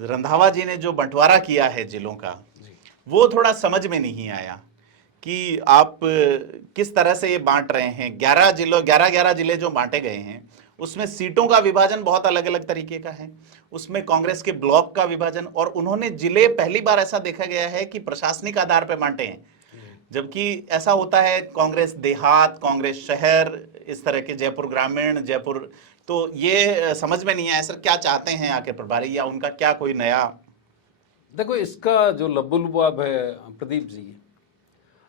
रंधावा जी ने जो बंटवारा किया है जिलों का, वो थोड़ा समझ में नहीं आया कि आप किस तरह से ये बांट रहे हैं। 11 जिले जो बांटे गए हैं उसमें सीटों का विभाजन बहुत अलग अलग तरीके का है, उसमें कांग्रेस के ब्लॉक का विभाजन, और उन्होंने जिले पहली बार ऐसा देखा गया है कि प्रशासनिक आधार पर बांटे हैं, जबकि ऐसा होता है कांग्रेस देहात, कांग्रेस शहर, इस तरह के जयपुर ग्रामीण, जयपुर। तो ये समझ में नहीं आया सर, क्या चाहते हैं आखिर प्रभारी, या उनका क्या कोई नया? देखो, इसका जो लब्बुलुबाब है प्रदीप जी,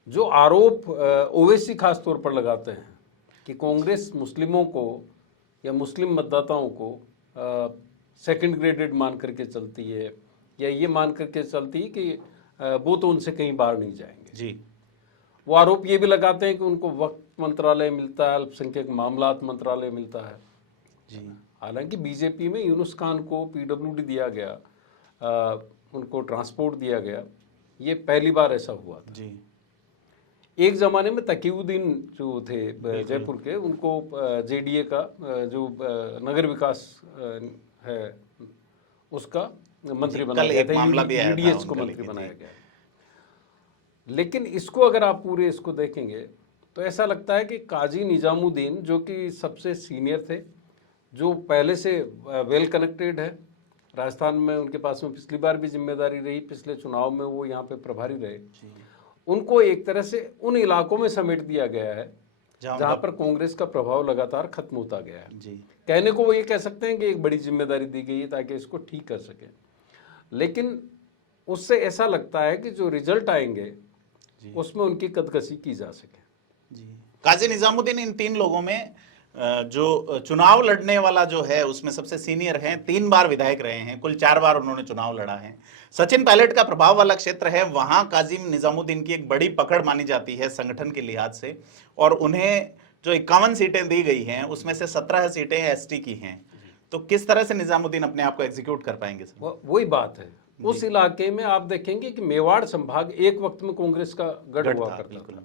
जो आरोप ओवैसी खास तौर पर लगाते हैं कि कांग्रेस मुस्लिमों को या मुस्लिम मतदाताओं को सेकंड ग्रेडेड मान करके चलती है, या ये मान करके चलती है कि वो तो उनसे कहीं बाहर नहीं जाएंगे जी। वो आरोप ये भी लगाते हैं कि उनको वक्फ मंत्रालय मिलता है, अल्पसंख्यक मामलात मंत्रालय मिलता है जी। हालांकि बीजेपी में यूनुस खान को पीडब्ल्यूडी दिया गया, उनको ट्रांसपोर्ट दिया गया, ये पहली बार ऐसा हुआ था जी। एक जमाने में तकीउद्दीन जो थे जयपुर के, उनको जेडीए का जो नगर विकास है उसका मंत्री बनाया गया था, यूडीएच को मंत्री बनाया गया। लेकिन इसको अगर आप पूरे इसको देखेंगे तो ऐसा लगता है कि काजी निजामुद्दीन, जो कि सबसे सीनियर थे, जो पहले से वेल कनेक्टेड है राजस्थान में, उनके पास में पिछली बार भी जिम्मेदारी रही, पिछले चुनाव में वो यहाँ पे प्रभारी रहे, उनको एक तरह से उन इलाकों में समेट दिया गया है जहाँ पर कांग्रेस का प्रभाव लगातार खत्म होता गया है जी। कहने को वो ये कह सकते हैं कि एक बड़ी जिम्मेदारी दी गई है ताकि इसको ठीक कर सके, लेकिन उससे ऐसा लगता है कि जो रिजल्ट आएंगे उसमें उनकी कदकशी की जा सके जी। काजी निजामुद्दीन इन 3 लोगों में जो चुनाव लड़ने वाला जो है उसमें सबसे सीनियर हैं, 3 बार विधायक रहे हैं, कुल 4 बार उन्होंने चुनाव लड़ा है। सचिन पायलट का प्रभाव वाला क्षेत्र है, वहां काजी निजामुद्दीन की एक बड़ी पकड़ मानी जाती है संगठन के लिहाज से, और उन्हें जो 51 सीटें दी गई हैं उसमें से 17 सीटें एसटी की हैं। तो किस तरह से निजामुद्दीन अपने आप को एग्जीक्यूट कर पाएंगे सर? वही बात है, उस इलाके में आप देखेंगे कि मेवाड़ संभाग एक वक्त में कांग्रेस का गढ़ हुआ करता था।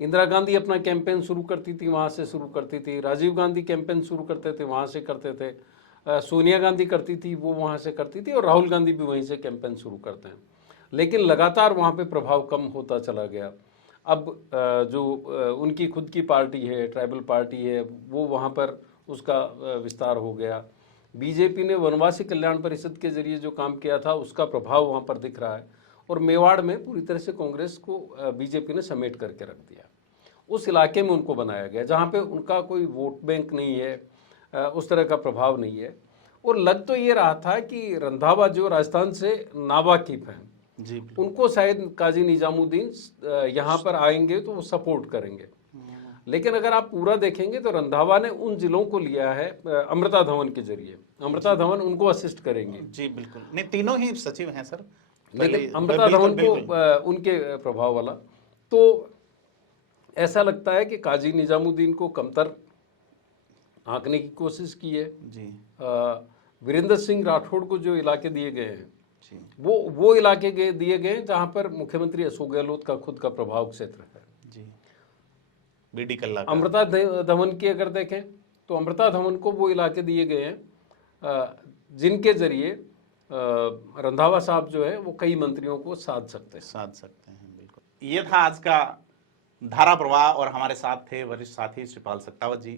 इंदिरा गांधी अपना कैंपेन शुरू करती थी, वहाँ से शुरू करती थी, राजीव गांधी कैंपेन शुरू करते थे, वहाँ से करते थे, सोनिया गांधी करती थी, वो वहाँ से करती थी, और राहुल गांधी भी वहीं से कैंपेन शुरू करते हैं। लेकिन लगातार वहाँ पे प्रभाव कम होता चला गया। अब जो उनकी खुद की पार्टी है, ट्राइबल पार्टी है, वो वहाँ पर उसका विस्तार हो गया। बीजेपी ने वनवासी कल्याण परिषद के जरिए जो काम किया था उसका प्रभाव वहाँ पर दिख रहा है, और मेवाड़ में पूरी तरह से कांग्रेस को बीजेपी ने समेट करके रख दिया। उस इलाके में उनको बनाया गया जहाँ पे उनका कोई वोट बैंक नहीं है, उस तरह का प्रभाव नहीं है। और लग तो ये रहा था कि रंधावा जो राजस्थान से नावाकिफ हैं जी, उनको शायद काजी निजामुद्दीन यहाँ पर आएंगे तो वो सपोर्ट करेंगे। लेकिन अगर आप पूरा देखेंगे तो रंधावा ने उन जिलों को लिया है अमृता धवन के जरिए, अमृता धवन उनको असिस्ट करेंगे जी। बिल्कुल नहीं, तीनों ही सचिव हैं सर, लेकिन अमृता धवन को उनके प्रभाव वाला, तो ऐसा लगता है कि काजी निजामुद्दीन को कमतर आंकने की कोशिश की है जी। वीरेंद्र सिंह राठौड़ को जो इलाके दिए गए हैं जी, वो इलाके दिए गए हैं जहां पर मुख्यमंत्री अशोक गहलोत का खुद का प्रभाव क्षेत्र है जी। बीडी कल्ला अमृता धवन की अगर देखें तो अमृता धवन को वो इलाके दिए गए हैं जिनके जरिए रंधावा साहब जो है वो कई मंत्रियों को साध सकते हैं। बिल्कुल, ये था आज का धारा प्रवाह, और हमारे साथ थे वरिष्ठ साथी श्रीपाल सत्तावत जी।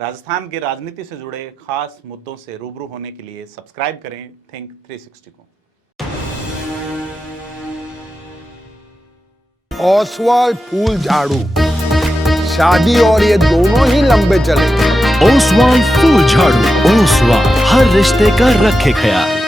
राजस्थान के राजनीति से जुड़े खास मुद्दों से रूबरू होने के लिए सब्सक्राइब करें थिंक 360 को। ओसवाल फूल झाड़ू, शादी और ये दोनों ही लंबे चलेंगे। ओसवाल फूल झाड़ू, ओसवाल हर रिश्ते का रखे ख्याल।